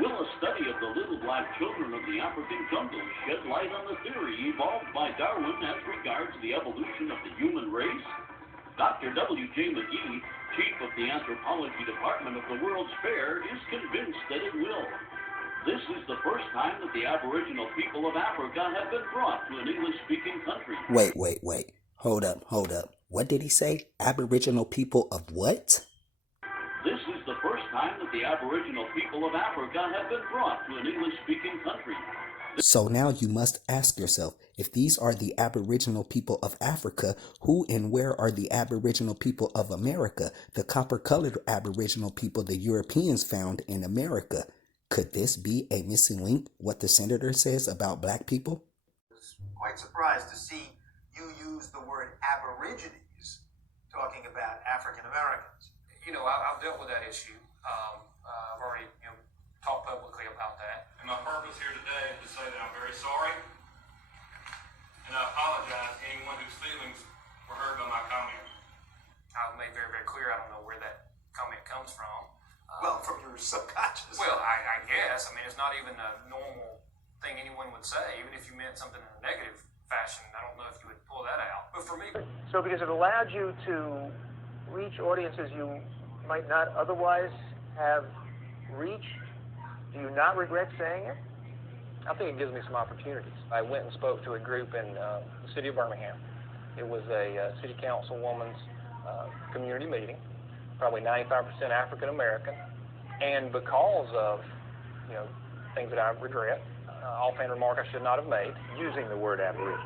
Will a study of the little black children of the African jungle shed light on the theory evolved by Darwin as regards the evolution of the human race? Dr. W.J. McGee, chief of the anthropology department of the World's Fair, is convinced that it will. This is the first time that the Aboriginal people of Africa have been brought to an English-speaking country. Wait. Hold up. What did he say? Aboriginal people of what? This is the first time that the Aboriginal people of Africa have been brought to an English-speaking country. So now you must ask yourself, if these are the Aboriginal people of Africa, who and where are the Aboriginal people of America, the copper-colored Aboriginal people the Europeans found in America? Could this be a missing link, what the senator says about black people? I was quite surprised to see you use the word Aborigines talking about African Americans. I've dealt with that issue. I've already, talked publicly about that. And my purpose here today is to say that I'm very sorry, and I apologize to anyone whose feelings were hurt by my comment. I've made very, very clear I don't know where that comment comes from. Well, from your subconscious. Well, I guess. It's not even a normal thing anyone would say, even if you meant something in a negative fashion. I don't know if you would pull that out. But for me... So because it allowed you to reach audiences you might not otherwise have reached, do you not regret saying it? I think it gives me some opportunities. I went and spoke to a group in the city of Birmingham. It was a city councilwoman's community meeting, probably 95% African American, and because of things that I regret, offhand remark I should not have made, using the word Aboriginal.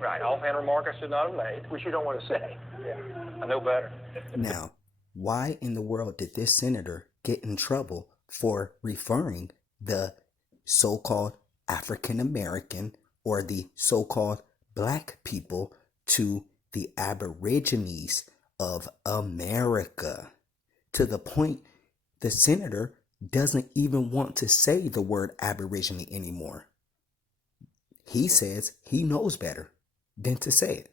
Right, offhand remark I should not have made, which you don't want to say. Yeah, I know better. Now, why in the world did this senator get in trouble for referring the so-called African American or the so-called black people to the Aborigines of America? To the point the senator doesn't even want to say the word Aborigine anymore. He says he knows better than to say it.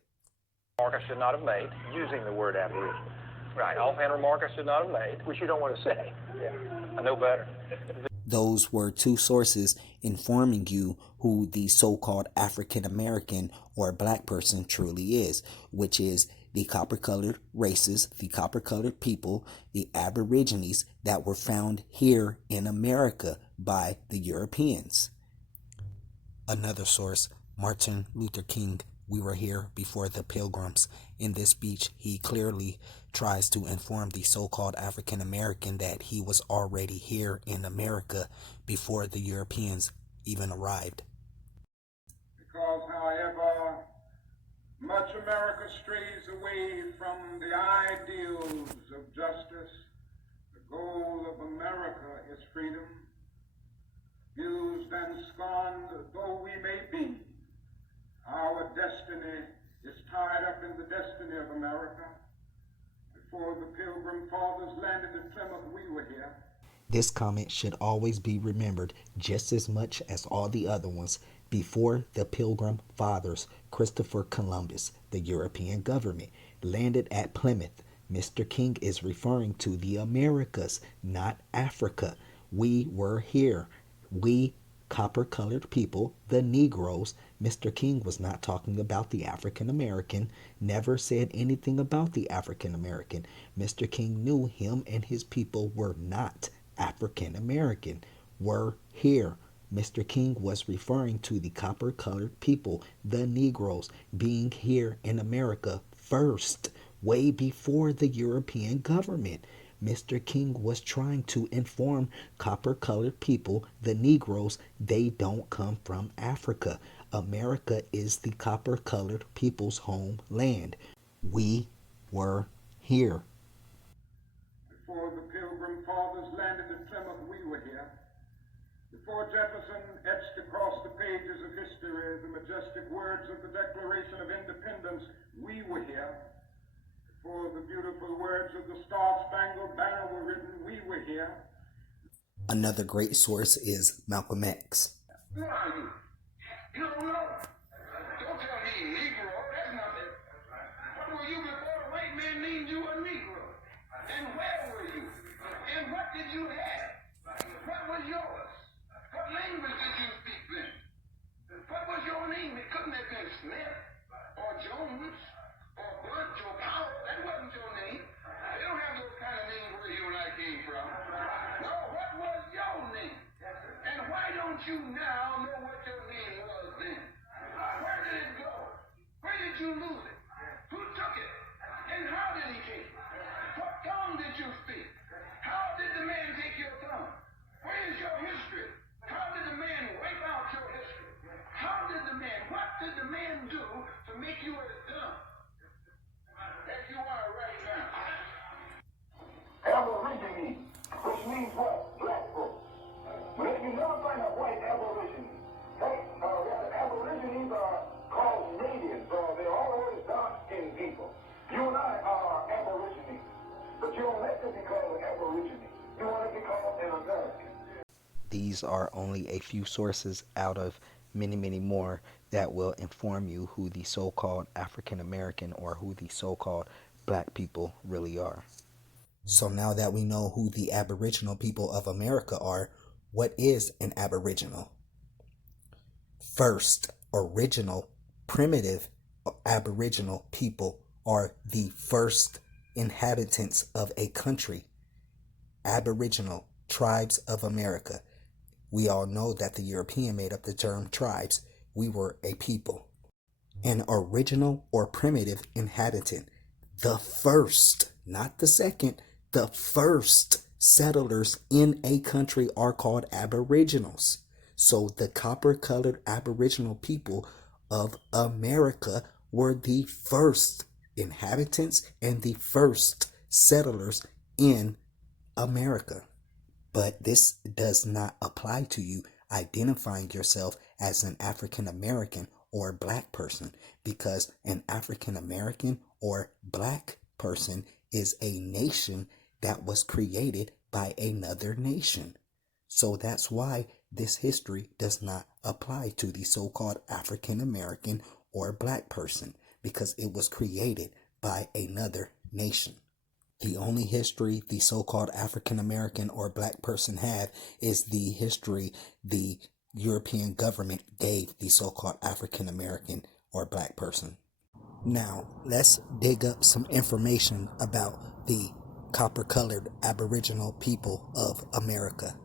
Remark I should not have made, using the word Aboriginal. Right, offhand remark I should not have made, which you don't want to say. Yeah, I know better. Those were two sources informing you who the so-called African American or black person truly is, which is the copper-colored races, the copper-colored people, the Aborigines that were found here in America by the Europeans. Another source, Martin Luther King, we were here before the Pilgrims. In this speech, he clearly tries to inform the so-called African American that he was already here in America before the Europeans even arrived. Because, however much America strays away from the ideals of justice, the goal of America is freedom. Used and scorned though we may be, our destiny is tied up in the destiny of America. Before the Pilgrim Fathers landed at Plymouth, we were here. This comment should always be remembered just as much as all the other ones. Before the Pilgrim Fathers, Christopher Columbus, the European government, landed at Plymouth, Mr. King is referring to the Americas, not Africa. We were here. We copper-colored people, the Negroes. Mr. King was not talking about the African American, never said anything about the African American. Mr. King knew him and his people were not African American, were here. Mr. King was referring to the copper-colored people, the Negroes, being here in America first, way before the European government. Mr. King was trying to inform copper-colored people, the Negroes, they don't come from Africa. America is the copper-colored people's homeland. We were here. Before the Pilgrim Fathers landed at Plymouth, we were here. Before Jefferson etched across the pages of history the majestic words of the Declaration of Independence, we were here. Before the beautiful words of the Star-Spangled Banner were written, we were here. Another great source is Malcolm X. Who are you? You don't know. Don't tell me Negro. That's nothing. What were you before the white man named you a Negro? And where were you? And what did you have? What was yours? you now know what your name was then. Where did it go? Where did you lose it? Who took it? And how did he take it? What tongue did you speak? How did the man take your tongue? Where is your history? How did the man wipe out your history? What did the man do to make you as dumb as you are right now? Aborigine, which means what? Black folks. But if you never find a white aborigine, aborigines are called natives, or they're always dark-skinned people. You and I are aborigines, but you don't like to be called an aborigine. You want to be called an American. These are only a few sources out of many, many more that will inform you who the so-called African American or who the so-called black people really are. So now that we know who the Aboriginal people of America are, what is an Aboriginal? First, original, primitive Aboriginal people are the first inhabitants of a country. Aboriginal, tribes of America. We all know that the European made up the term tribes. We were a people. An original or primitive inhabitant. The first, not the second, the first settlers in a country are called Aboriginals. So the copper-colored Aboriginal people of America were the first inhabitants and the first settlers in America. But this does not apply to you identifying yourself as an African American or black person, because an African American or black person is a nation that was created by another nation. So that's why this history does not apply to the so-called African American or black person, because it was created by another nation. The only history the so-called African American or black person have is the history the European government gave the so-called African American or black person. Now, let's dig up some information about the copper-colored Aboriginal people of America.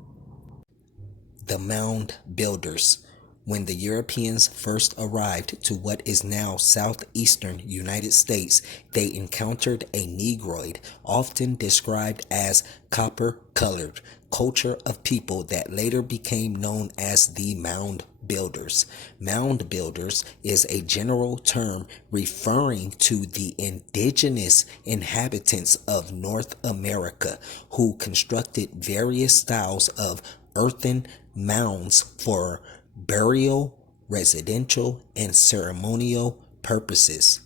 The Mound Builders. When the Europeans first arrived to what is now southeastern United States, they encountered a Negroid, often described as copper-colored, culture of people that later became known as the Mound Builders. Mound Builders is a general term referring to the indigenous inhabitants of North America who constructed various styles of earthen mounds for burial, residential, and ceremonial purposes.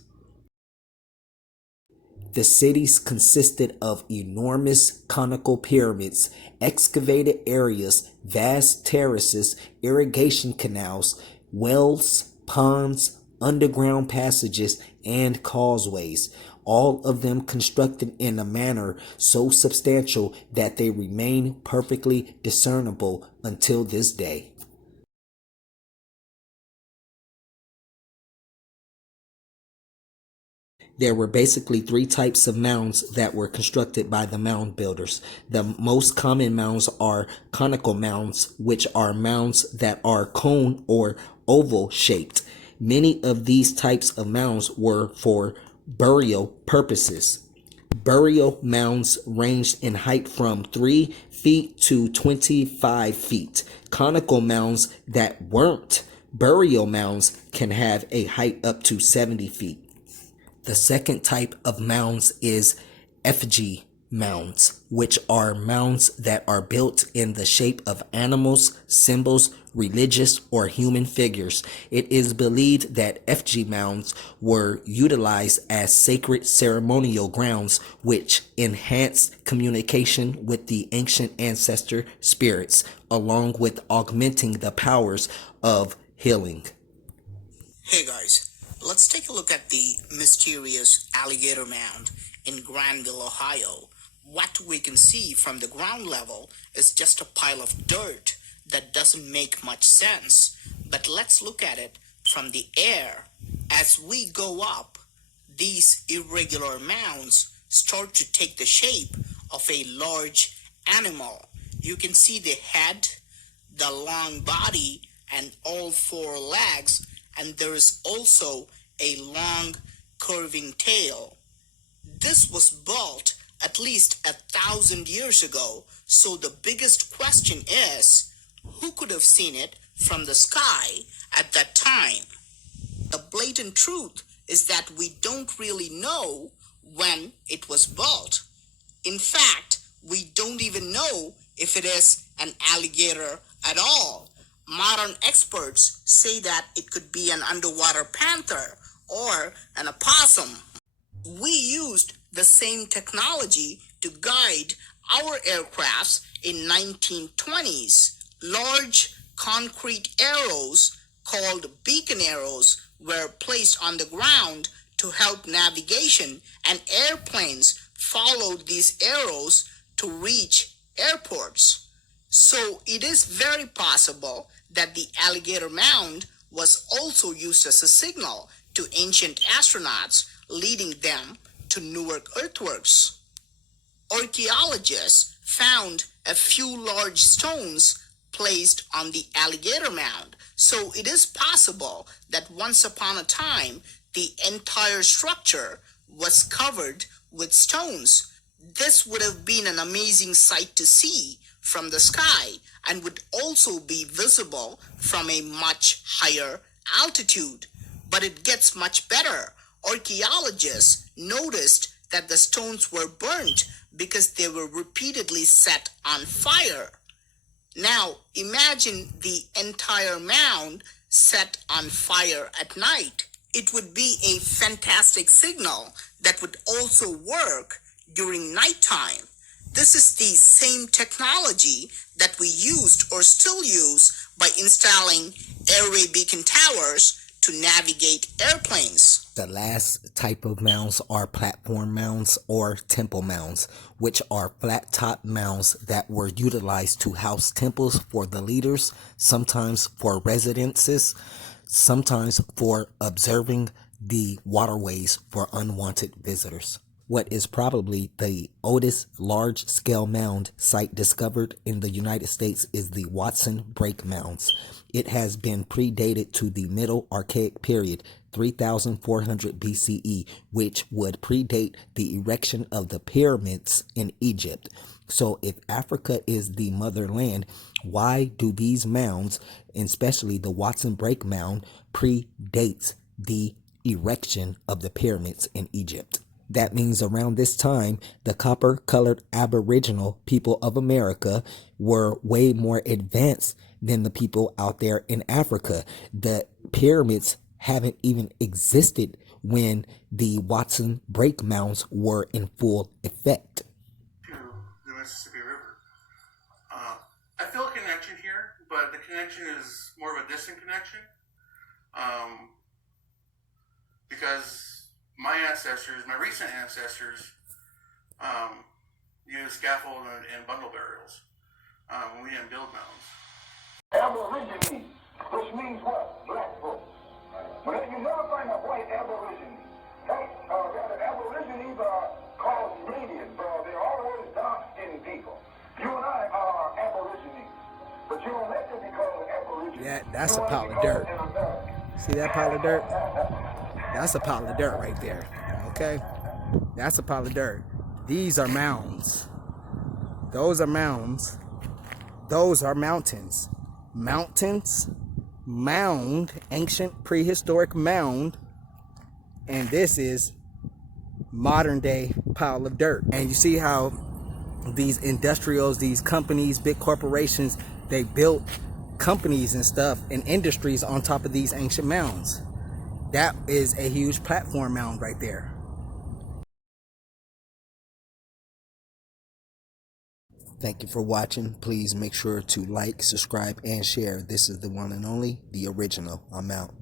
The cities consisted of enormous conical pyramids, excavated areas, vast terraces, irrigation canals, wells, ponds, underground passages, and causeways, all of them constructed in a manner so substantial that they remain perfectly discernible until this day. There were basically three types of mounds that were constructed by the mound builders. The most common mounds are conical mounds, which are mounds that are cone or oval shaped. Many of these types of mounds were for burial purposes. Burial mounds ranged in height from 3 feet to 25 feet. Conical mounds that weren't burial mounds can have a height up to 70 feet. The second type of mounds is effigy mounds, which are mounds that are built in the shape of animals, symbols, religious, or human figures. It is believed that effigy mounds were utilized as sacred ceremonial grounds, which enhanced communication with the ancient ancestor spirits, along with augmenting the powers of healing. Hey guys, let's take a look at the mysterious alligator mound in Granville, Ohio. What we can see from the ground level is just a pile of dirt that doesn't make much sense. But let's look at it from the air. As we go up, these irregular mounds start to take the shape of a large animal. You can see the head, the long body and all four legs, and there is also a long curving tail. This was built at least 1,000 years ago, so the biggest question is, who could have seen it from the sky at that time? The blatant truth is that we don't really know when it was built. In fact, we don't even know if it is an alligator at all. Modern experts say that it could be an underwater panther or an opossum. We used the same technology to guide our aircrafts in 1920s. Large concrete arrows called beacon arrows were placed on the ground to help navigation, and airplanes followed these arrows to reach airports. So it is very possible that the alligator mound was also used as a signal to ancient astronauts, leading them to Newark earthworks. Archaeologists found a few large stones placed on the alligator mound, so it is possible that once upon a time the entire structure was covered with stones. This would have been an amazing sight to see from the sky and would also be visible from a much higher altitude. But it gets much better. Archaeologists noticed that the stones were burnt because they were repeatedly set on fire. Now imagine the entire mound set on fire at night. It would be a fantastic signal that would also work during nighttime. This is the same technology that we used or still use by installing airway beacon towers to navigate airplanes. The last type of mounds are platform mounds or temple mounds, which are flat top mounds that were utilized to house temples for the leaders, sometimes for residences, sometimes for observing the waterways for unwanted visitors. What is probably the oldest large-scale mound site discovered in the United States is the Watson Break Mounds. It has been predated to the Middle Archaic period, 3400 BCE, which would predate the erection of the pyramids in Egypt. So if Africa is the motherland, why do these mounds, especially the Watson Break Mound, predate the erection of the pyramids in Egypt? That means around this time, the copper-colored Aboriginal people of America were way more advanced than the people out there in Africa. The pyramids haven't even existed when the Watson Break Mounds were in full effect. To the Mississippi River. I feel a connection here, but the connection is more of a distant connection. Because my ancestors, my recent ancestors, used scaffold and bundle burials. We didn't build mounds. Aborigines, which means what? Black folks. But you never find a white aborigine. Rather, aborigines are called natives, bro. They're always dark-skinned people. You and I are aborigines, but you don't have to be called aborigines. Yeah, that's a pile of dirt. See that pile of dirt? That's a pile of dirt right there. Okay? That's a pile of dirt. These are mounds. Those are mounds. Those are mountains. Mountains, mound, ancient prehistoric mound. And this is modern day pile of dirt. And you see how these industrials, these companies, big corporations, they built companies and stuff and industries on top of these ancient mounds. That is a huge platform mound right there. Thank you for watching. Please make sure to like, subscribe, and share. This is the one and only, the original. I'm out.